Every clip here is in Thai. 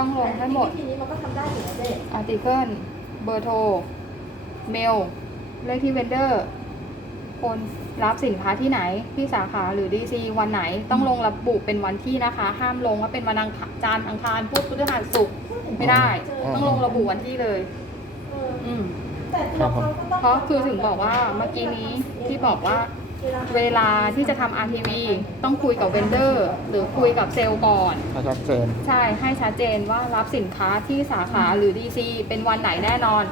ต้องลงให้หมดทีนี้มันก็ทำได้อยู่นะเจ๊อาร์ติเคิลเบอร์โทร เมล เลขที่เวนเดอร์คนรับสินค้าที่ไหนที่สาขาหรือดีซีวันไหนต้องลงระบุเป็นวันที่นะคะ ห้ามลงว่าเป็นวันอังคารจานทร์อังคารพุธพฤหัสศุกร์ไม่ได้ ต้องลงระบุวันที่เลย เอออืมแต่ตัวเขาก็ต้องเพราะคือถึงบอกว่าเมื่อกี้นี้ที่บอกว่า เวลาที่จะทำ RTV ต้องคุยกับเวนเดอร์ หรือคุยกับเซลล์ก่อนให้ชัดเจนใช่ให้ชัดเจนว่ารับสินค้าที่สาขาหรือ DC เป็นวันไหนแน่นอน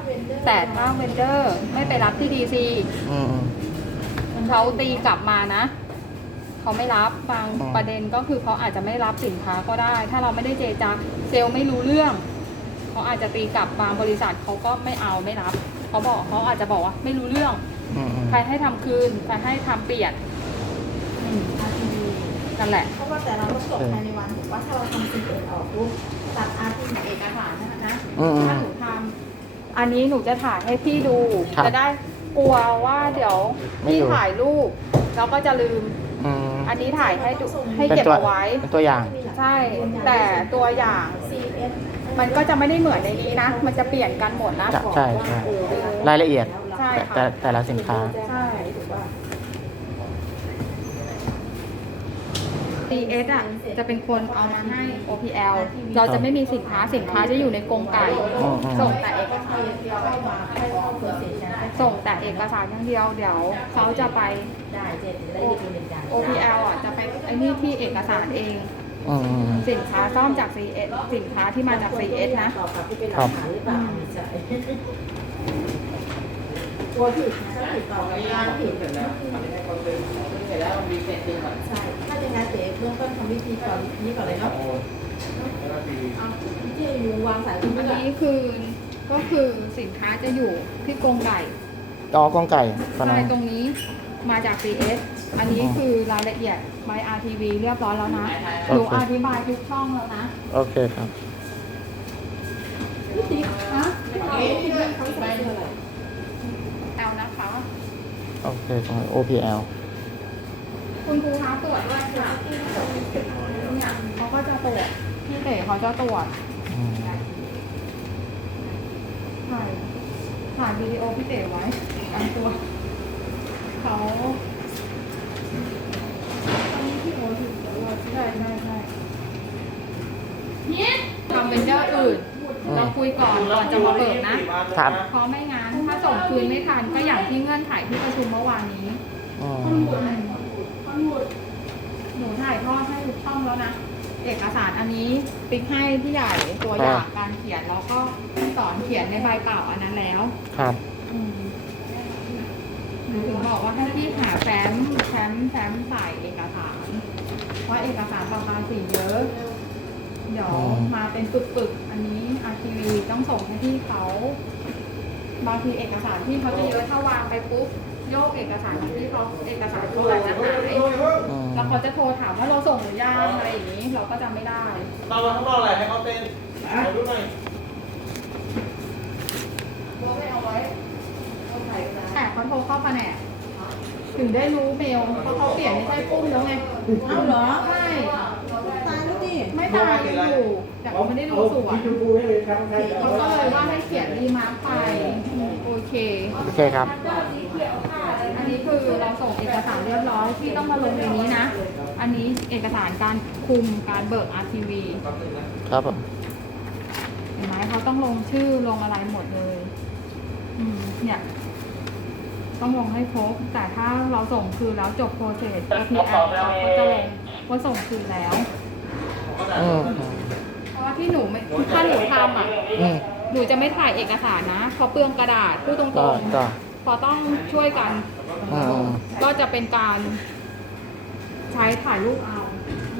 แต่ถ้าเวนเดอร์ไม่ไปรับที่ DC อืม เขาตีกลับมานะ เขาไม่รับบางอ๋อ ประเด็นก็คือเขาอาจจะไม่รับสินค้าก็ได้ ถ้าเราไม่ได้เจรจาเซลล์ไม่รู้เรื่อง เขาอาจจะตีกลับบางบริษัทเขาก็ไม่เอาไม่รับ เขาบอกเขาอาจจะบอกว่าไม่รู้เรื่อง อืมอืมใครให้ทำคืนใครให้ทำเปลี่ยนอืมนั่นแหละ เพราะว่าแต่เราต้องจบภายในวันถูกว่าถ้าเราทำสิ่งอื่นออกปุ๊บตัดอาร์ตที่เอกสารนะนะอืมอืมถ้าหนูทำอันนี้หนูจะถ่ายให้พี่ดู ครับจะได้กลัวว่าเดี๋ยวไม่พี่อยู่ ถ่ายรูปแล้วก็จะลืม อืมอันนี้ถ่ายให้ดูให้เป็นเก็บตัวเอาไว้ เป็นตัวอย่าง ใช่ แต่ตัวอย่าง CS มันก็จะไม่ได้เหมือนในนี้นะ มันจะเปลี่ยนกันหมดนะจะใช่ใช่เออรายละเอียด ใช่แต่แต่ค่ะแต่ละสินค้า ใช่ถูกป่ะ CS อะจะเป็นคนเอามาให้ OPL เราจะไม่มีสินค้าสินค้าจะอยู่ในกรงไก่อืมอืมส่งแต่เอกสารเดียวเข้ามาให้ข้อมูลสินค้าส่งแต่เอกสารอย่างเดียวเดี๋ยวเขาจะไปได้เจ๊จะได้ดีเป็นอย่าง OPL อะจะไปไอ้นี่ที่เอกสารเองอืมอืม สินค้าซ่อมจาก CS สินค้าที่มาจาก CS นะตอบ กลับที่เป็นหลักฐานหรือเปล่าไม่ใช่กลัวผิดนะถ้าผิดต่อกับงานผิดใช่ ถ้าอย่างนั้นเจ๊เบื้องต้นทำวิธีก่อนนี้ก่อนเลยเนาะเอาพี่เจ๊อยู่วางสายคุณอัไม่นได้นี้คือก็คือสินค้าจะอยู่ที่กรงไก่อ๋อกองไก่ตอนใช่นั้นตรงนี้มาจาก CS อันนี้คือรายละเอียด by RTV เรียบร้อยแล้วนะหนูอธิบายทุกช่องแล้วนะโอเคครับ พี่ติ๊กฮะเขาที่เขาใส่เสื้ออะไร แอลนะคะ โอเคตรงนี้ OPL คุณครูคะตรวจด้วยค่ะเนี่ยเขาก็จะตรวจพี่เต๋เขาจะตรวจอืมถ่ายถ่ายวิดีโอพี่เต๋ไว้กันตัวเขาตอนนี้พี่โออยู่ตลอดใช่ใช่ใช่ทำเป็นเจ้าอื่น เรา คุยก่อนก่อนจะมาเบิกนะครับ เพราะไม่งั้นถ้าส่งคืนไม่ทันก็อย่างที่เงื่อนไขที่ประชุมเมื่อวานนี้อืมหนูถ่ายทอดให้ทุกช่องแล้วนะเอกสารอันนี้ติ๊กให้พี่ใหญ่ตัวอย่างการเขียนแล้วก็สอนเขียนในใบเปล่าอันนั้นแล้วครับอืมหนูถึงบอกว่าให้พี่หาแฟ้มแฟ้มแฟ้มใส่เอกสารเพราะเอกสารประภาษีเยอะ เดี๋ยวมาเป็นปึกๆ อันนี้อาทีวีต้องส่งให้พี่เขา บางทีเอกสารที่เขาจะเยอะถ้าวางไปปุ๊บโยกเอกสารที่เขาเอกสารเขาอาจจะหายแล้วเขาจะโทรถามว่าเราส่งหรือยังอะไรอย่างนี้ เราก็จำไม่ได้เรามาข้างนออะไรให้เขาเต้นถ่ายรูปหน่อยแต่เขาโทรเข้าแผนกถึงได้รู้เมลเพราะเขาเปลี่ยนไม่ใช่ปุ้มแล้วไงเอ้าเหรอใช่ ตายแล้วดิ ไม่ ตายอยู่แต่เขาไม่ได้รู้ส่วนเขาก็เลยว่าให้เขียนรีมาร์คไป โอเค โอเคครับ อันนี้คือเราส่งเอกสารเรียบร้อยที่ต้องมาลงในนี้นะ อันนี้เอกสารการคุมการเบิก RTV ครับผมเห็นไหมเขาต้องลงชื่อลงอะไรหมดเลยอืมเนี่ยต้องลงให้ครบ แต่ถ้าเราส่งคืนแล้วจบโปรเซส OPR เราก็จะลงว่าส่งคืนแล้ว อืมเพราะว่าที่หนูไม่ถ้าหนูทำอะ อืมหนูจะไม่ถ่ายเอกสารนะเพราะเปลืองกระดาษพูดตรก็งก็ๆ พอต้องช่วยกันอืมก็จะเป็นการใช้ถ่ายรูปเอา